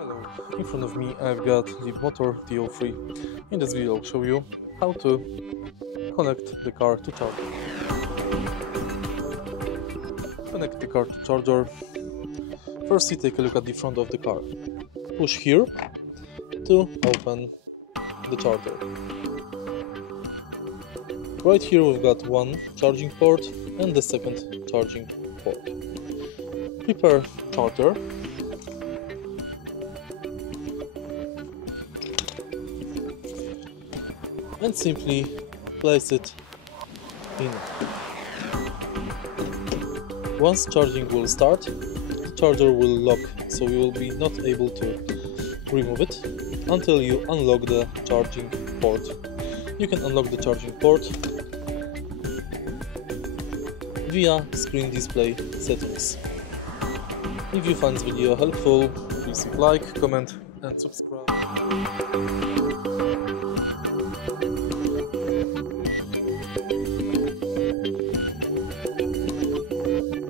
Hello, in front of me I've got Leapmotor T03. In this video I'll show you how to connect the car to charger. Connect the car to charger. First, you take a look at the front of the car. Push here to open the charger. Right here we've got one charging port and the second charging port. Prepare charger. And simply place it in. Once charging will start, the charger will lock, so you will be not able to remove it until you unlock the charging port. You can unlock the charging port via screen display settings. If you find this video helpful, please like, comment and subscribe.